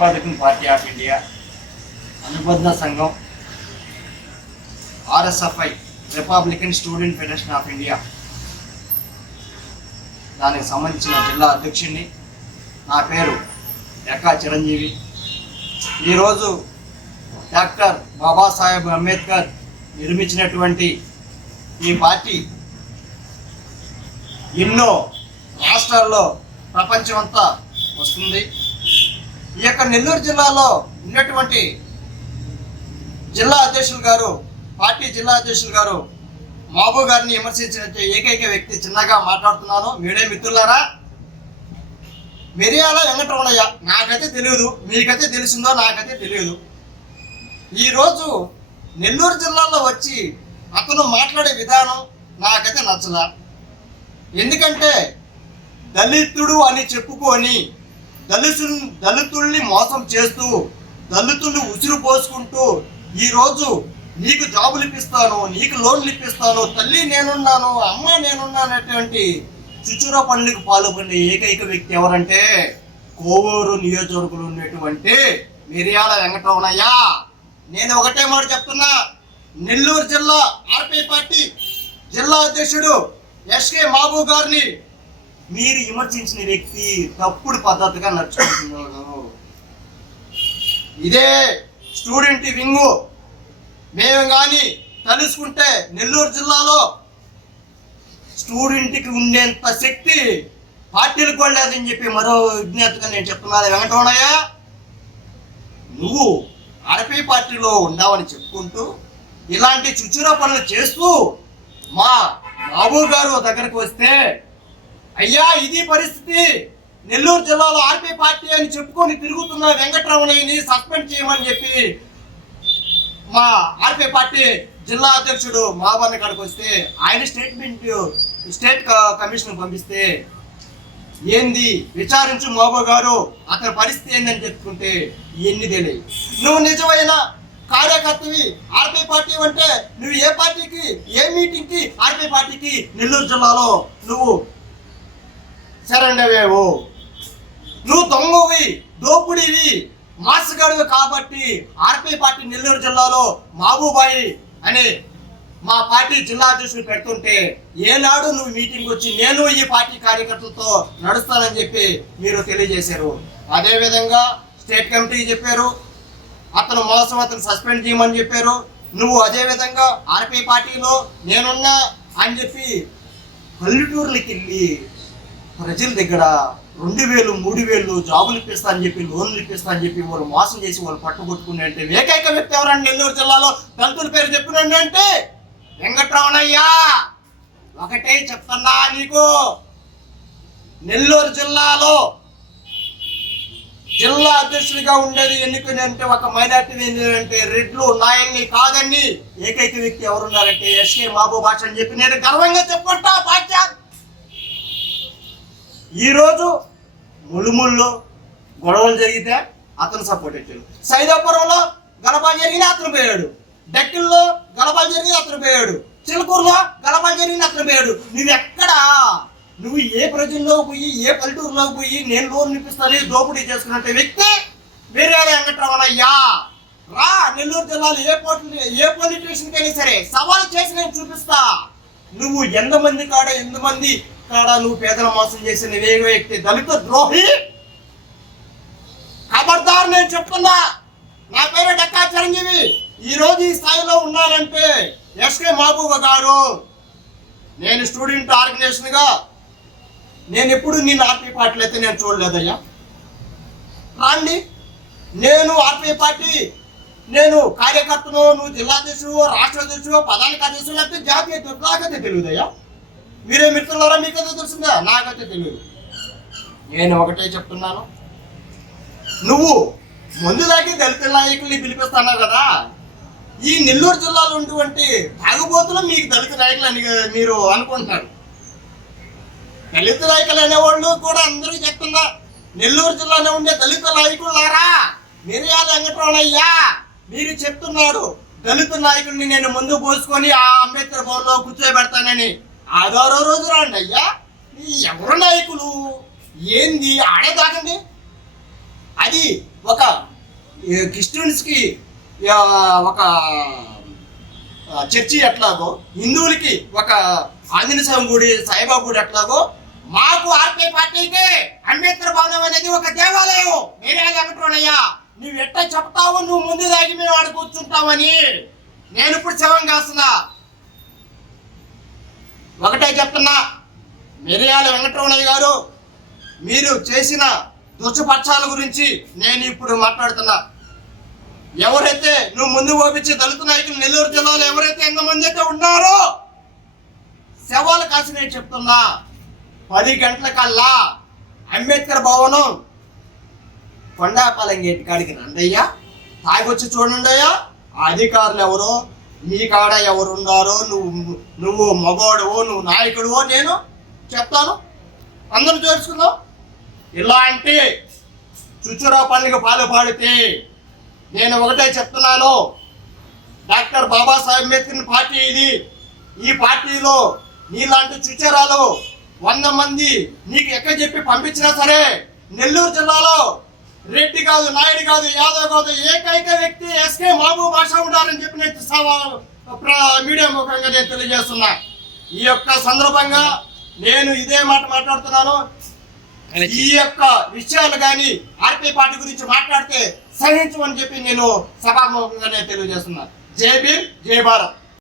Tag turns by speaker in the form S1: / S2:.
S1: Republican party of India అనుబంధ సంఘం RSFI Republican Student Federation of India దానికి సంబంధించిన జిల్లా అధ్యక్షుడిని నా పేరు ఎక్కా చిరంజీవి. ఈరోజు డాక్టర్ బాబాసాహెబ్ అంబేద్కర్ నిర్మించినటువంటి ఈ పార్టీ ఎన్నో రాష్ట్రాల్లో ప్రపంచమంతా వస్తుంది. యొక్క నెల్లూరు జిల్లాలో ఉన్నటువంటి జిల్లా అధ్యక్షులు గారు పార్టీ జిల్లా అధ్యక్షులు గారు మాబు గారిని విమర్శించిన ఏకైక వ్యక్తి చిన్నగా మాట్లాడుతున్నాను. మీడియా మిత్రులారా మిరియాల వెంకటరమణయ్య నాకైతే తెలియదు మీకైతే తెలిసిందో నాకైతే తెలియదు ఈరోజు నెల్లూరు జిల్లాలో వచ్చి అతను మాట్లాడే విధానం నాకైతే నచ్చలా. ఎందుకంటే దళితుడు అని చెప్పుకొని దళితు దళితుల్ని మోసం చేస్తూ దళితుల్ని ఉసిరు పోసుకుంటూ ఈరోజు నీకు జాబులు ఇప్పిస్తాను నీకు లోన్లు ఇప్పిస్తాను తల్లి నేనున్నాను అమ్మ నేనున్నానటువంటి చుచుర పనులకు పాల్గొన్న ఏకైక వ్యక్తి ఎవరంటే కోవూరు నియోజకవర్గంలో ఉన్నటువంటి మిరియాల వెంకటరమణయ్య. నేను ఒకటే మాట చెప్తున్నా నెల్లూరు జిల్లా ఆర్పీ పార్టీ జిల్లా అధ్యక్షుడు ఎస్కే మాబు గారిని మీరు విమర్శించిన వ్యక్తి తప్పుడు పద్ధతిగా నడుచుకుంటున్నాడు. ఇదే స్టూడెంట్ వింగు. మేము కానీ తలుసుకుంటే నెల్లూరు జిల్లాలో స్టూడెంట్కి ఉండేంత శక్తి పార్టీలకు కూడా లేదని చెప్పి మరో విజ్ఞతగా నేను చెప్తున్నాను. వెంకటరమణయ్య నువ్వు ఆర్పీ పార్టీలో ఉన్నావని చెప్పుకుంటూ ఇలాంటి చుచుర పనులు చేస్తూ మా బాబు గారు దగ్గరకు వస్తే అయ్యా ఇది పరిస్థితి. నెల్లూరు జిల్లాలో ఆర్పీ పార్టీ అని చెప్పుకొని తిరుగుతున్న వెంకటరమణయ్యని సస్పెండ్ చేయమని చెప్పి మా ఆర్పీ పార్టీ జిల్లా అధ్యక్షుడు మహాబాబు కాడికి వస్తే ఆయన స్టేట్మెంట్ స్టేట్ క- కమిషన్ పంపిస్తే ఏంది? విచారించు మాబో గారు అతని పరిస్థితి ఏందని చెప్పుకుంటే ఎన్ని తెలియదు నువ్వు నిజమైన కార్యకర్తవి ఆర్పీ పార్టీ అంటే నువ్వు ఏ పార్టీకి ఏ మీటింగ్కి ఆర్పీ పార్టీకి నెల్లూరు జిల్లాలో నువ్వు శరణవేవు. నువ్వు దొంగవి దోపుడివి మాసగాడివి కాబట్టి ఆర్పీ పార్టీ నెల్లూరు జిల్లాలో మాబూబాయి అని మా పార్టీ జిల్లా అధ్యక్షుడు పెడుతుంటే ఏనాడు నువ్వు మీటింగ్ వచ్చి నేను ఈ పార్టీ కార్యకర్తలతో నడుస్తానని చెప్పి మీరు తెలియజేశారు. అదేవిధంగా స్టేట్ కమిటీ చెప్పారు అతను మోసం అతను సస్పెండ్ చేయమని చెప్పారు. నువ్వు అదే విధంగా ఆర్పీ పార్టీలో నేనున్నా అని చెప్పి పల్లెటూర్లకి వెళ్ళి ప్రజల దగ్గర రెండు వేలు మూడు వేలు జాబులు ఇప్పిస్తా అని చెప్పి లోన్లు ఇప్పిస్తా అని చెప్పి వాళ్ళు మోసం చేసి వాళ్ళు పట్టుకొట్టుకునే అంటే ఏకైక వ్యక్తి ఎవరండి నెల్లూరు జిల్లాలో? దళితుల పేరు చెప్పినండి అంటే వెంకట్రమణయ్య ఒకటే చెప్తున్నా నీకు. నెల్లూరు జిల్లాలో జిల్లా అధ్యక్షుడిగా ఉండేది ఎన్నికని అంటే ఒక మైనార్టీ అంటే రెడ్లు నాయన్ని కాదని ఏకైక వ్యక్తి ఎవరున్నారంటే ఎస్కే మహబూబ్ భాష అని చెప్పి నేను గర్వంగా చెప్పుకుంటా పాఠ్య ఈరోజు ములుముల్లో గొడవలు జరిగితే అతను సపోర్ట్ ఇచ్చాడు. సైదాపురంలో గలపాలు జరిగిన అతను పోయాడు. డక్కిల్లో గలపాలు జరిగిన అతను పోయాడు. చిలుకూరులో గలపాలు జరిగిన అతను పోయాడు. నువ్వు ఎక్కడ నువ్వు ఏ ప్రజల్లో పోయి ఏ పల్లెటూరులో పోయి నేను లోన్ నిప్పిస్తాను దోపిడీ చేసుకున్నట్టు వ్యక్తి వేరే వెంకటరమణయ్యా. రా నెల్లూరు జిల్లాలో ఏ పోటీ ఏ పొలిటీషియన్ అయినా సరే సవాల్ చేసి నేను చూపిస్తా. నువ్వు ఎంతమంది కాడ ఎంతమంది కాడ నువ్వు పేదల మోసం చేసిన వేగ వ్యక్తి దళిత ద్రోహి. ఖబర్దార్ నేను చెప్తున్నా నా పేరు డక్కా చిరంజీవి. ఈ రోజు ఈ స్థాయిలో ఉన్నానంటే ఎస్కే మహబూబ గారు. నేను స్టూడెంట్ ఆర్గనైజేషన్గా నేను ఎప్పుడు నేను ఆర్పీ పార్టీలు అయితే నేను చూడలేదయ్యా. రాండి నేను ఆర్పీ పార్టీ నేను కార్యకర్తను నువ్వు జిల్లా అధ్యక్షుడు రాష్ట్ర అధ్యక్షుడు ప్రధాన అధ్యక్షుడు లేకపోతే జాతీయ దుర్దాగతి తెలియదయ్యా. మీరే మిత్రులారా మీకైతే తెలిసిందా? నాకైతే తెలియదు. నేను ఒకటే చెప్తున్నాను. నువ్వు ముందు దాకి దళిత నాయకుల్ని పిలిపిస్తున్నావు కదా. ఈ నెల్లూరు జిల్లాలో ఉన్నటువంటి తాగుబోతులు మీకు దళిత నాయకులు అని మీరు అనుకుంటున్నారు. దళిత నాయకులు అనేవాళ్ళు కూడా అందరూ చెప్తున్నా నెల్లూరు జిల్లాలో ఉండే దళిత నాయకులారా మిరియాల వెంకటరమణయ్య మీరు చెప్తున్నారు దళిత నాయకుడిని నేను ముందు పోసుకొని ఆ అంబేద్కర్ భవన్లో కూర్చోబెడతానని. ఆధారో రోజు రాండి అయ్యా ఈ ఎవరు నాయకులు? ఏంది ఆడే దాకండి అది ఒక క్రిస్టియన్స్కి ఒక చర్చి ఎట్లాగో హిందువులకి ఒక ఆంజనేయ స్వామి గుడి సాయిబాబు గుడి ఎట్లాగో మాకు ఆర్పీ పార్టీకి అంబేద్కర్ భవనం అనేది ఒక దేవాలయం. నేనే వెంకటరమణయ్య నువ్వు ఎట్లా చెప్తావు నువ్వు ముందు దాగి మేము ఆడ కూర్చుంటామని నేను ఇప్పుడు శవం కాస్తున్నా. ఒకటే చెప్తున్నా మిరియాల వెంకటరమణయ్య గారు మీరు చేసిన దుచ్చపక్షాల గురించి నేను ఇప్పుడు మాట్లాడుతున్నా. ఎవరైతే నువ్వు ముందు పంపించే దళిత నాయకులు నెల్లూరు జిల్లాలో ఎవరైతే ఎంతమంది అయితే ఉన్నారో శవాలు కాసి నేను చెప్తున్నా. పది గంటల కల్లా అంబేద్కర్ భవనం కొండాపాలెం గేట్ కాడికి రండయ్యా. తాగొచ్చి చూడండి అయ్యా ఆ అధికారులు ఎవరో నీ కాడ ఎవరు ఉన్నారో నువ్వు నువ్వు మగోడువో నువ్వు నాయకుడువో నేను చెప్తాను. అందరూ చేర్చుకుందాం ఇలాంటి చుచ్చురా పండుగ పాలు పాడితే నేను ఒకటే చెప్తున్నాను. డాక్టర్ బాబాసాహెబ్ అంబేద్కర్ పార్టీ ఇది. ఈ పార్టీలో నీలాంటి చుచ్చరాలు వంద మంది నీకు ఎక్కడ చెప్పి పంపించినా సరే నెల్లూరు జిల్లాలో రెడ్డి కాదు నాయుడు కాదు యాదవ్ కాదు ఏకైక వ్యక్తి ఎస్కే మహబూబ్ భాష ఉంటారని చెప్పి నేను మీడియా ముఖంగా నేను తెలియజేస్తున్నా. ఈ యొక్క సందర్భంగా నేను ఇదే మాట మాట్లాడుతున్నాను. ఈ యొక్క విషయాలు కానీ ఆర్పీ పార్టీ గురించి మాట్లాడితే సహించమని చెప్పి నేను సభాముఖంగా నేను తెలియజేస్తున్నా. జై భీమ్ జై భారత్.